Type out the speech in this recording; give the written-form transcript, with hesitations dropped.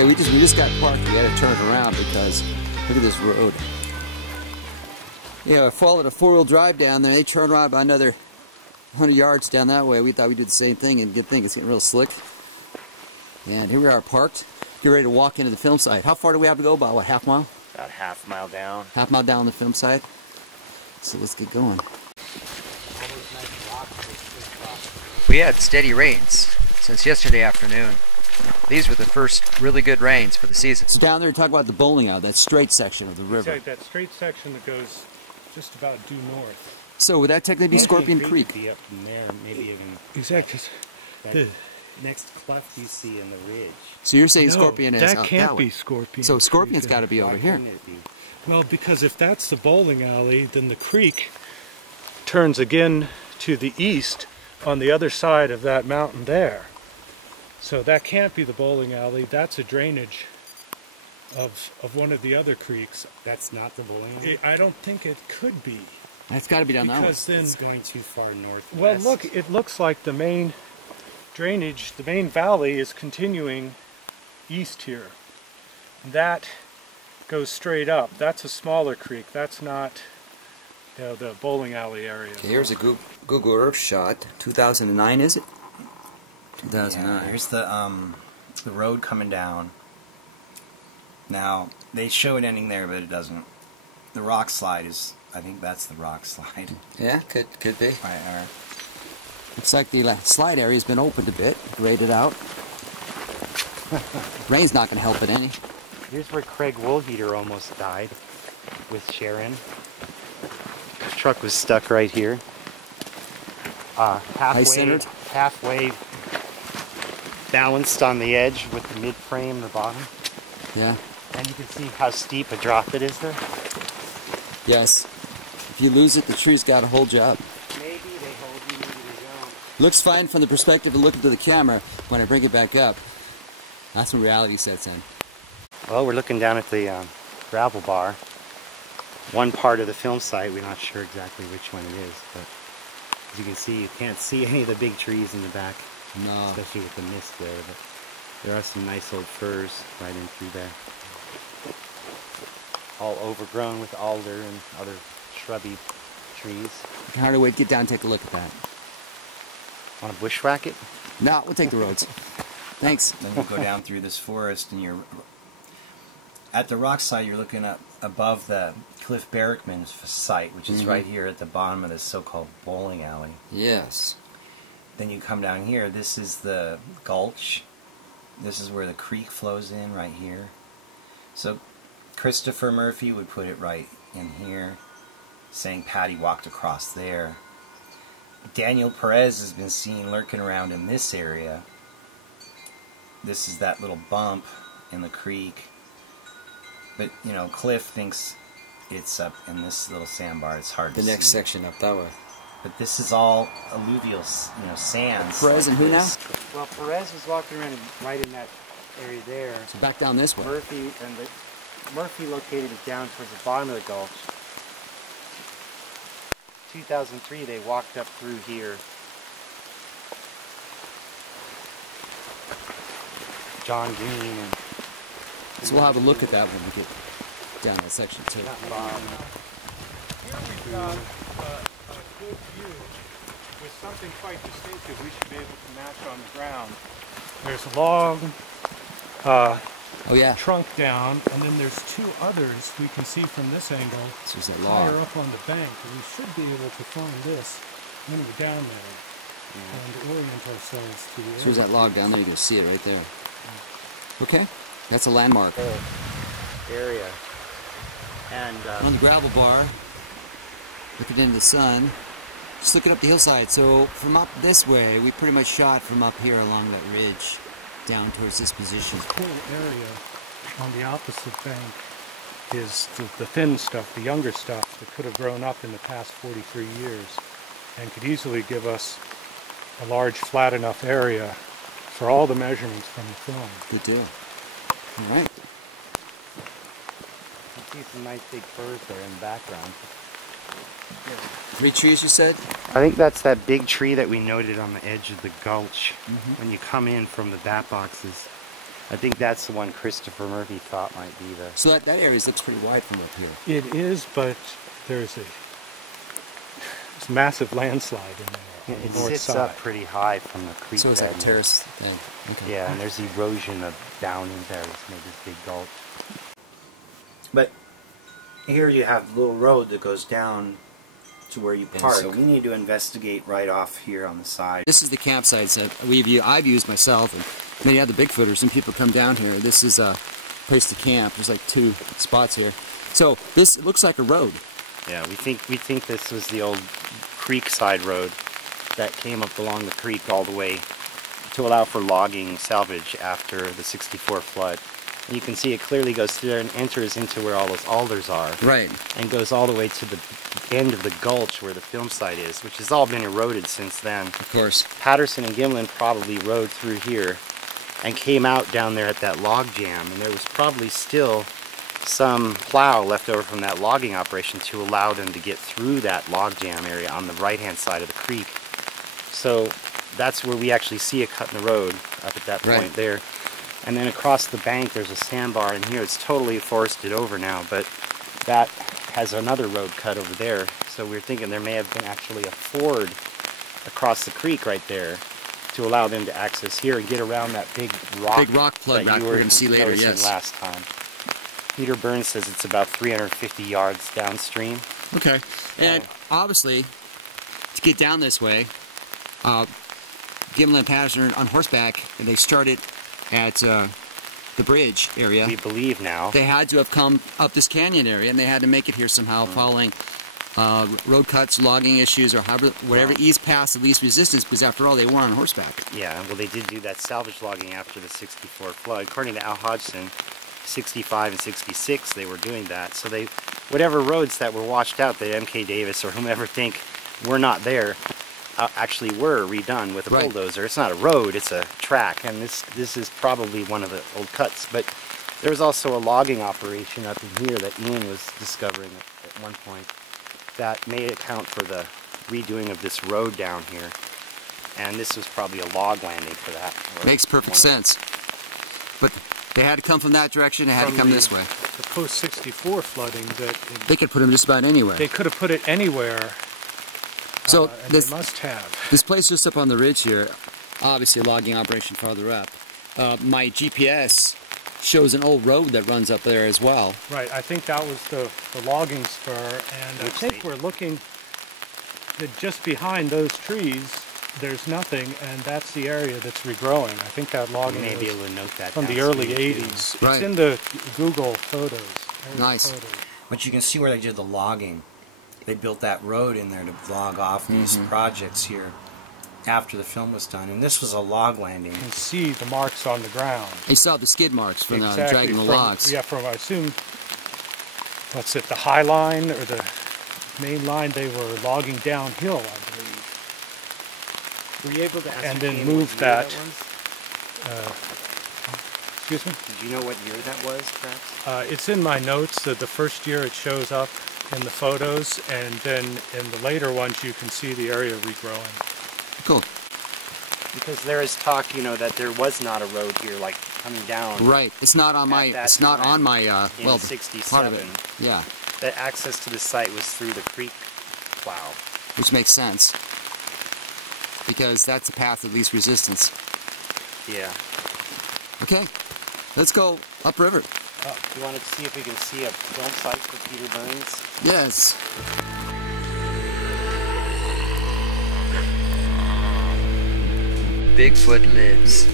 Okay, we just got parked. We had to turn around because look at this road. Yeah, I followed a four-wheel drive down there. They turned around about another 100 yards down that way. We thought we'd do the same thing, and good thing it's getting real slick. And here we are parked. Get ready to walk into the film site. How far do we have to go? About what, half mile? About half mile down. Half mile down the film site. So let's get going. We had steady rains since yesterday afternoon. These were the first really good rains for the season. So down there, talk about the bowling alley, that straight section of the river. Exactly, that straight section that goes just about due north. So would that technically be Scorpion Creek? Be up from there, maybe even exactly. that next cleft you see in the ridge. So you're saying Scorpion is that out can't that be way. Scorpion. So Scorpion's Creek, got to be over here. Well, because if that's the bowling alley, then the creek turns again to the east on the other side of that mountain there. So that can't be the bowling alley. That's a drainage of one of the other creeks. That's not the bowling alley? I don't think it could be. That's got to be down that way. Because then it's going too far northwest. Well, look, it looks like the main drainage, the main valley is continuing east here. That goes straight up. That's a smaller creek. That's not the bowling alley area. Okay, here's a Google Earth shot. 2009, is it? 2009. Yeah, here's the road coming down. Now, they show it ending there, but it doesn't. The rock slide is, I think that's the rock slide. Yeah, could be. Right. Looks like the slide area has been opened a bit, graded out. Rain's not going to help it any. Here's where Craig Woolheater almost died with Sharon. His truck was stuck right here. Halfway balanced on the edge with the mid frame and the bottom. Yeah. And you can see how steep a drop it is there. Yes. If you lose it, the tree's got to hold you up. Maybe they hold you, maybe they don't. Looks fine from the perspective of looking to the camera. When I bring it back up, that's when reality sets in. Well, we're looking down at the gravel bar. One part of the film site, we're not sure exactly which one it is, but as you can see, you can't see any of the big trees in the back. No. Especially with the mist there, but there are some nice old firs right in through there. All overgrown with alder and other shrubby trees. I can hardly wait to get down and take a look at that. Want to bushwhack it? No, we'll take the roads. Thanks. Then you go down through this forest and you're at the rock side. You're looking up above the Cliff Barrickman's site, which is right here at the bottom of this so-called bowling alley. Yes. Then you come down here. This is the gulch. This is where the creek flows in right here. So Christopher Murphy would put it right in here, saying Patty walked across there. Daniel Perez has been seen lurking around in this area. This is that little bump in the creek. But, you know, Cliff thinks it's up in this little sandbar. It's hard to see. The next section up that way. But this is all alluvial, you know, sands. Perez and who now? Well, Perez was walking around right in that area there. So back down this way. Murphy located it down towards the bottom of the gulch. 2003, they walked up through here. John Green and... So we'll have a look at that when we get down that section too. Here we've got a good view with something quite distinctive we should be able to match on the ground. There's a long trunk down, and then there's two others we can see from this angle higher up on the bank. And we should be able to find this when we're down there and orient ourselves to the area. So there's that log down there. You can see it right there. Okay, that's a landmark. Area. And on the gravel bar, looking into the sun, just looking up the hillside. So from up this way, we pretty much shot from up here along that ridge down towards this position. This whole area on the opposite bank is the thin stuff, the younger stuff that could have grown up in the past 43 years and could easily give us a large flat enough area for all the measurements from the film. Good deal. All right. You see some nice big firs there in the background. 3 trees, you said? I think that's that big tree that we noted on the edge of the gulch when you come in from the bat boxes. I think that's the one Christopher Murphy thought might be the... So that area looks pretty wide from up here. It is, but there's a massive landslide in there on It the north sits side. up pretty high from the creek So it's like a bed. terrace then. Okay. Yeah, and there's erosion of down in there. It's made this big gulch. But here you have a little road that goes down to where you park. so- We need to investigate right off here on the side. This is the campsites that I've used myself, and many other Bigfooters, and people come down here. This is a place to camp. There's like 2 spots here. So this looks like a road. Yeah, we think this was the old creek side road that came up along the creek all the way to allow for logging salvage after the '64 flood. And you can see it clearly goes through there and enters into where all those alders are. Right. And goes all the way to the end of the gulch where the film site is, which has all been eroded since then. Of course. Patterson and Gimlin probably rode through here and came out down there at that log jam, and there was probably still some plow left over from that logging operation to allow them to get through that log jam area on the right hand side of the creek. So that's where we actually see a cut in the road up at that point there. And then across the bank there's a sandbar in here. It's totally forested over now, but that has another road cut over there. So we're thinking there may have been actually a ford across the creek right there to allow them to access here and get around that big rock plug that you we're were going to see later, noticing yes. last time. Peter Byrne says it's about 350 yards downstream. Okay. And obviously, to get down this way, Gimlin and Patterson on horseback, and they started at the bridge area. We believe now. They had to have come up this canyon area, and they had to make it here somehow, following road cuts, logging issues, or whatever eased past the least resistance, because after all, they were on horseback. Yeah, well, they did do that salvage logging after the '64 flood. According to Al Hodgson, 65 and 66, they were doing that. So they, whatever roads that were washed out that M.K. Davis or whomever think were not there, actually were redone with a bulldozer. It's not a road, it's a track, and this is probably one of the old cuts. But there was also a logging operation up in here that Ian was discovering at one point that may account for the redoing of this road down here. And this was probably a log landing for that. Makes perfect sense. But they had to come from that direction, they had to come this way. The post-64 flooding, They could put them just about anywhere. they could have put it anywhere. So And this they must have. This place just up on the ridge here, obviously a logging operation farther up. My GPS shows an old road that runs up there as well. Right, I think that was the logging spur, and I think we're looking that just behind those trees, there's nothing, and that's the area that's regrowing. I think that logging may be was able to note that from the downstream, early too. 80s. Right. It's in the Google photos. Nice. Photos. But you can see where they did the logging. They built that road in there to log off these projects here after the film was done. And this was a log landing. You can see the marks on the ground. You saw the skid marks from Exactly, dragging the from- logs. Yeah, from, I assume, what's it, the high line or the main line, they were logging downhill, I believe. Were you able to ascertain And then what move year that. was? Excuse me? Did you know what year that was, perhaps? It's in my notes that the first year it shows up in the photos, and then in the later ones you can see the area regrowing. Cool. Because there is talk, you know, that there was not a road here, like coming down. Right. It's not on my. that It's not time on my. in Well, '67. part of it. Yeah, That access to the site was through the creek plow. which makes sense because that's the path of least resistance. Yeah. Okay, let's go upriver. You want to see if we can see a film site for Peter Byrne's? Yes. Bigfoot lives.